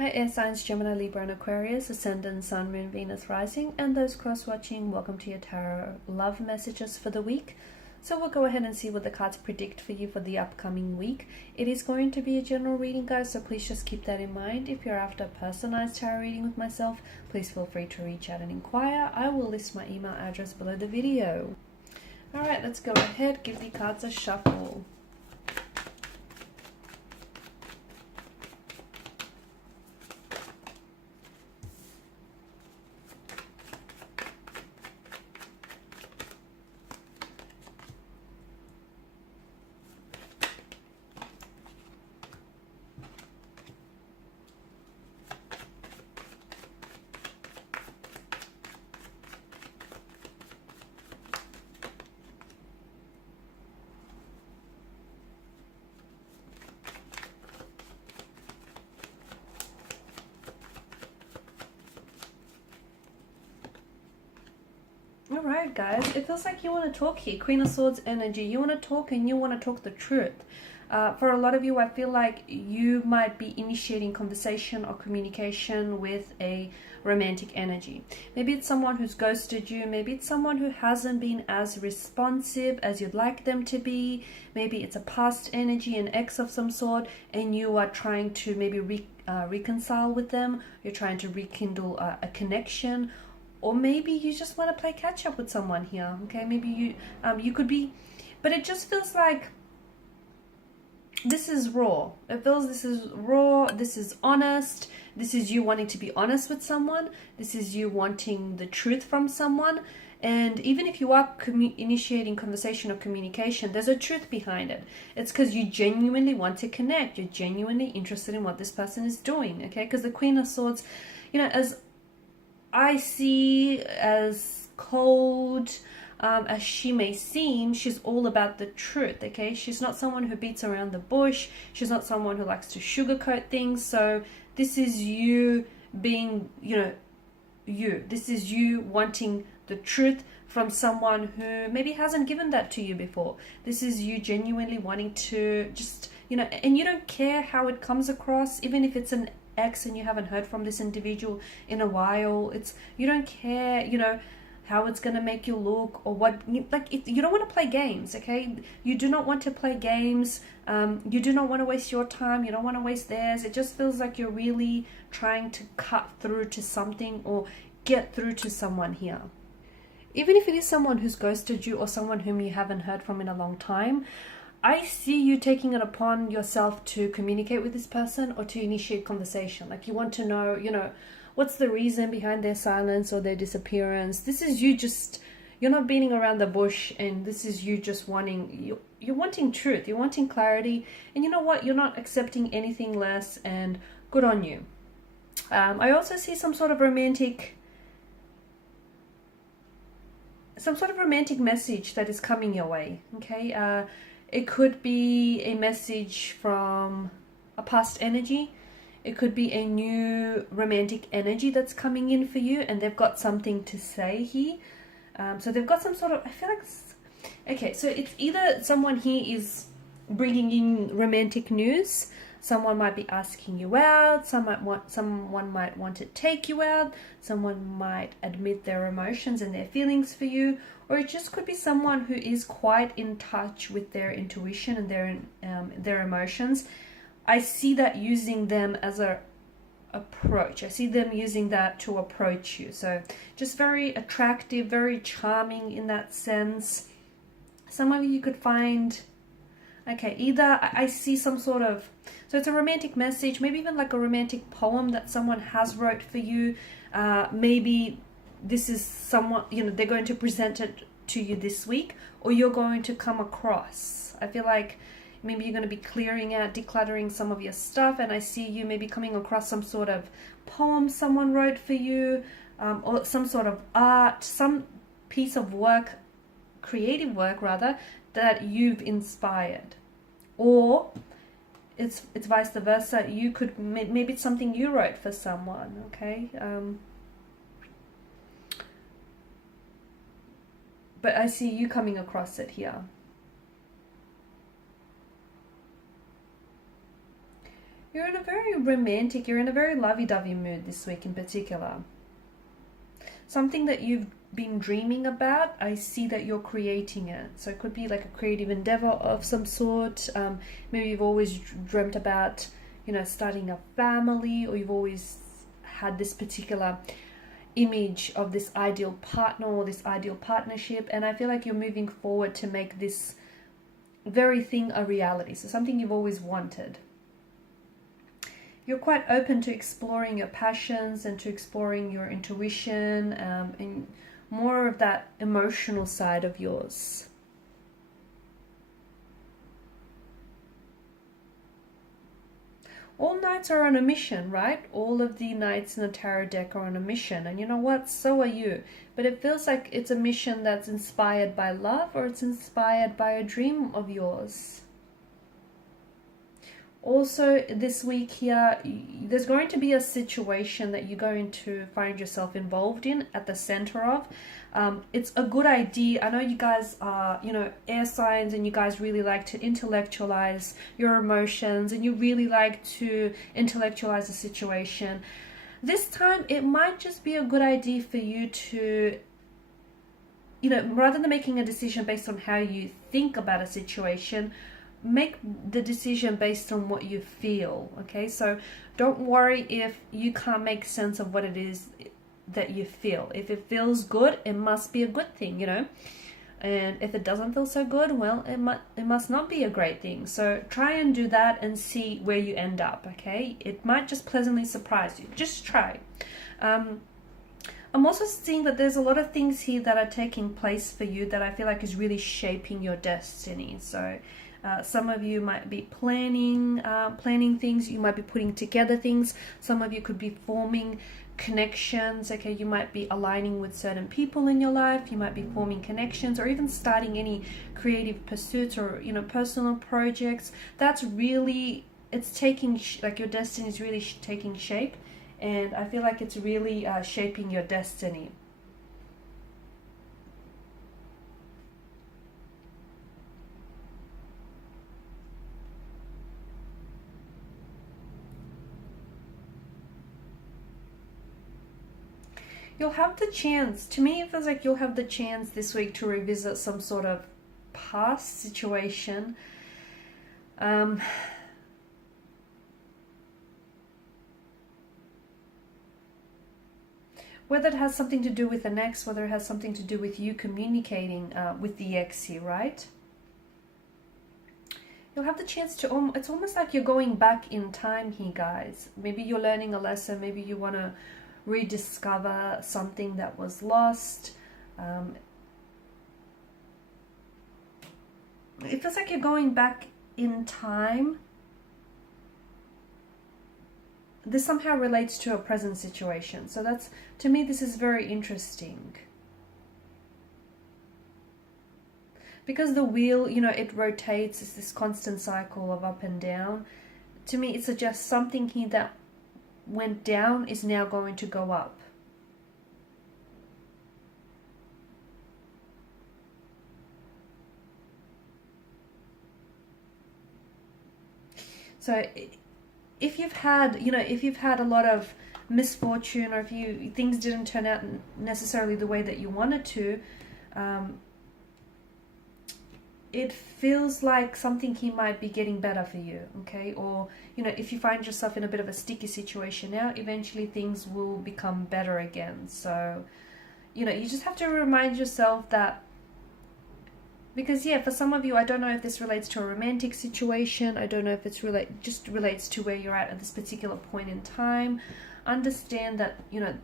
Hi air signs Gemini, Libra and Aquarius, Ascendant, Sun, Moon, Venus, Rising, and those cross-watching, welcome to your tarot love messages for the week. So we'll go ahead and see what the cards predict for you for the upcoming week. It is going to be a general reading, guys, so please just keep that in mind. If you're after a personalized tarot reading with myself, please feel free to reach out and inquire. I will list my email address below the video. Alright, let's go ahead, give the cards a shuffle. Alright guys, it feels like you want to talk here. Queen of Swords energy. You want to talk and you want to talk the truth. For a lot of you, I feel like you might be initiating conversation or communication with a romantic energy. Maybe it's someone who's ghosted you. Maybe it's someone who hasn't been as responsive as you'd like them to be. Maybe it's a past energy, an ex of some sort, and you are trying to maybe reconcile with them. You're trying to rekindle a connection. Or maybe you just want to play catch up with someone here. Okay, maybe you could be, but it just feels like this is raw. It feels this is raw. This is honest. This is you wanting to be honest with someone. This is you wanting the truth from someone. And even if you are initiating conversation or communication, there's a truth behind it. It's because you genuinely want to connect. You're genuinely interested in what this person is doing. Okay, because the Queen of Swords, you know, as I see, as cold as she may seem, she's all about the truth, okay? She's not someone who beats around the bush. She's not someone who likes to sugarcoat things. So this is you being, you. This is you wanting the truth from someone who maybe hasn't given that to you before. This is you genuinely wanting to just, and you don't care how it comes across, even if it's an ex and you haven't heard from this individual in a while. You don't care, how it's going to make you look or what, you don't want to play games, okay? You do not want to play games. You do not want to waste your time. You don't want to waste theirs. It just feels like you're really trying to cut through to something or get through to someone here. Even if it is someone who's ghosted you or someone whom you haven't heard from in a long time, I see you taking it upon yourself to communicate with this person or to initiate conversation. Like you want to know, what's the reason behind their silence or their disappearance. This is you you're not beating around the bush, and this is you just wanting, you're wanting truth, you're wanting clarity, and you know what? You're not accepting anything less, and good on you. I also see some sort of romantic message that is coming your way, okay? It could be a message from a past energy. It could be a new romantic energy that's coming in for you, and they've got something to say here. So they've got some sort of, I feel like, okay, so it's either someone here is bringing in romantic news. Someone might be asking you out. Someone might want to take you out. Someone might admit their emotions and their feelings for you. Or it just could be someone who is quite in touch with their intuition and their emotions. I see that using them as a approach. I see them using that to approach you. So just very attractive, very charming in that sense. Some of you could find, okay, either I see some sort of, so it's a romantic message, maybe even like a romantic poem that someone has wrote for you. Maybe this is someone, they're going to present it to you this week, or you're going to come across. I feel like maybe you're going to be clearing out, decluttering some of your stuff, and I see you maybe coming across some sort of poem someone wrote for you, or some sort of art, some piece of work, creative work rather, that you've inspired. Or it's vice versa. You could, maybe it's something you wrote for someone, okay? But I see you coming across it here. You're in a very romantic, you're in a very lovey-dovey mood this week in particular. Something that you've been dreaming about, I see that you're creating it. So it could be like a creative endeavor of some sort. Maybe you've always dreamt about, you know, starting a family, or you've always had this particular image of this ideal partner or this ideal partnership, and I feel like you're moving forward to make this very thing a reality. So something you've always wanted. You're quite open to exploring your passions and to exploring your intuition, and more of that emotional side of yours. All knights are on a mission, right? All of the knights in the tarot deck are on a mission. And you know what? So are you. But it feels like it's a mission that's inspired by love, or it's inspired by a dream of yours. Also, this week here, there's going to be a situation that you're going to find yourself involved in, at the center of. It's a good idea. I know you guys are, you know, air signs, and you guys really like to intellectualize your emotions, and you really like to intellectualize a situation. This time, it might just be a good idea for you to, you know, rather than making a decision based on how you think about a situation, make the decision based on what you feel. Okay, so don't worry if you can't make sense of what it is that you feel. If it feels good, it must be a good thing, you know. And if it doesn't feel so good, well, it must not be a great thing. So try and do that and see where you end up. Okay, it might just pleasantly surprise you. Just try. I'm also seeing that there's a lot of things here that are taking place for you that I feel like is really shaping your destiny. So some of you might be planning things. You might be putting together things. Some of you could be forming connections. Okay, you might be aligning with certain people in your life. You might be forming connections, or even starting any creative pursuits, or, you know, personal projects. That's really, it's taking like your destiny is really taking shape, and I feel like it's really shaping your destiny. You'll have the chance, to me it feels like you'll have the chance this week to revisit some sort of past situation. Whether it has something to do with an ex, whether it has something to do with you communicating with the ex here, right? You'll have the chance to, it's almost like you're going back in time here, guys. Maybe you're learning a lesson, maybe you want to rediscover something that was lost. It feels like you're going back in time. This somehow relates to a present situation. So that's, to me, this is very interesting. Because the wheel, you know, it rotates, it's this constant cycle of up and down. To me, it suggests something here that went down is now going to go up. So if you've had, you know, if you've had a lot of misfortune, or if things didn't turn out necessarily the way that you wanted to, it feels like something here might be getting better for you, okay? Or, you know, if you find yourself in a bit of a sticky situation now, eventually things will become better again. So, you know, you just have to remind yourself that, because, yeah, for some of you, I don't know if this relates to a romantic situation. I don't know if it's just relates to where you're at this particular point in time. Understand that, you know,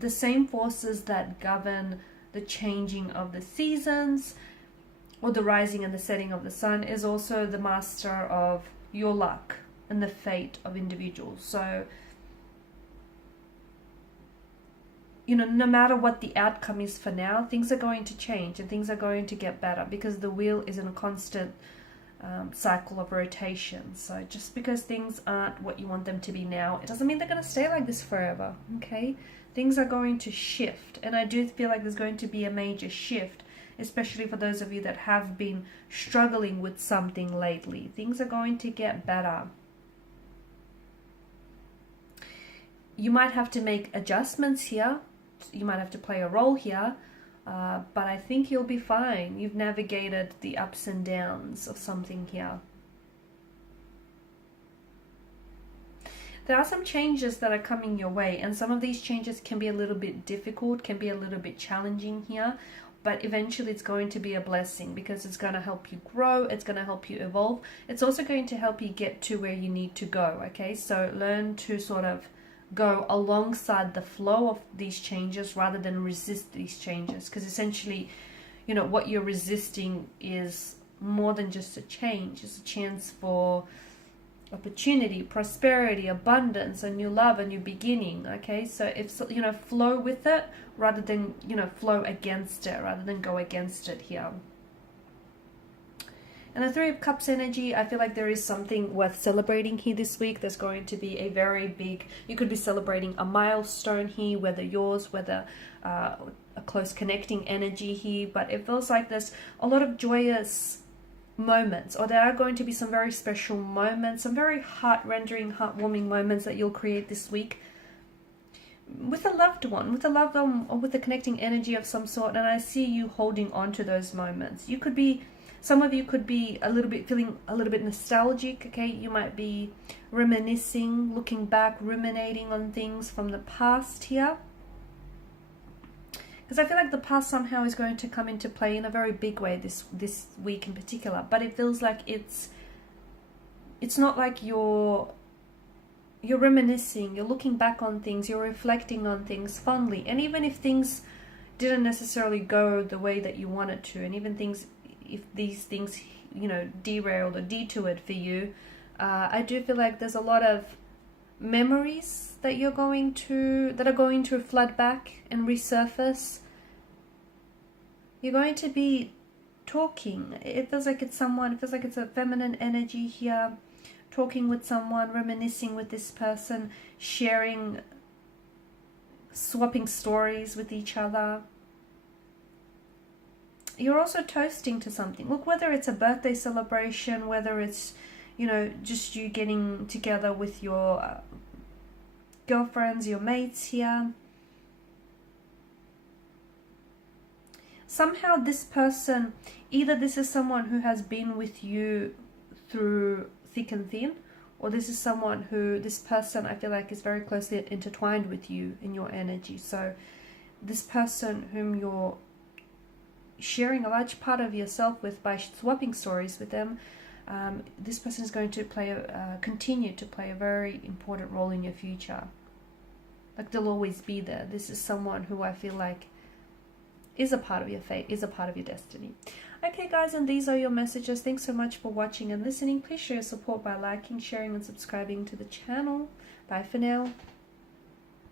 the same forces that govern the changing of the seasons, or the rising and the setting of the sun, is also the master of your luck and the fate of individuals. So, you know, no matter what the outcome is for now, things are going to change and things are going to get better, because the wheel is in a constant cycle of rotation. So just because things aren't what you want them to be now, it doesn't mean they're going to stay like this forever, okay? Things are going to shift, and I do feel like there's going to be a major shift, especially for those of you that have been struggling with something lately. Things are going to get better. you might have to make adjustments here. You might have to play a role here. But I think you'll be fine. You've navigated the ups and downs of something here. There are some changes that are coming your way, and some of these changes can be a little bit difficult, can be a little bit challenging here, but eventually it's going to be a blessing because it's going to help you grow, it's going to help you evolve. It's also going to help you get to where you need to go, okay? So learn to sort of go alongside the flow of these changes rather than resist these changes, because essentially, you know, what you're resisting is more than just a change. It's a chance for opportunity, prosperity, abundance, a new love, a new beginning, okay? So if, you know, flow with it rather than, you know, flow against it, rather than go against it here. And the Three of Cups energy, I feel like there is something worth celebrating here this week. There's going to be a very big, you could be celebrating a milestone here, whether yours, whether a close connecting energy here, but it feels like there's a lot of joyous moments, or there are going to be some very special moments, some very heart-rendering, heartwarming moments that you'll create this week with a loved one, or with a connecting energy of some sort. And I see you holding on to those moments. You could be, some of you could be feeling a little bit nostalgic, okay? You might be reminiscing, looking back, ruminating on things from the past here. Because I feel like the past somehow is going to come into play in a very big way this week in particular. But it feels like it's not like you're reminiscing, you're looking back on things, you're reflecting on things fondly. And even if things didn't necessarily go the way that you wanted to, and even if these things, you know, derailed or detoured for you, I do feel like there's a lot of memories that are going to flood back and resurface. You're going to be talking. It feels like it's a feminine energy here, talking with someone, reminiscing with this person, sharing, swapping stories with each other. You're also toasting to something. Look, whether it's a birthday celebration, whether it's, you know, just you getting together with your girlfriends, your mates here. Somehow this person, either this is someone who has been with you through thick and thin, or this person I feel like is very closely intertwined with you in your energy. So this person whom you're sharing a large part of yourself with by swapping stories with them, this person is going to continue to play a very important role in your future. Like, they'll always be there. This is someone who I feel like is a part of your fate, is a part of your destiny. Okay guys, and these are your messages. Thanks so much for watching and listening. Please show your support by liking, sharing and subscribing to the channel. Bye for now.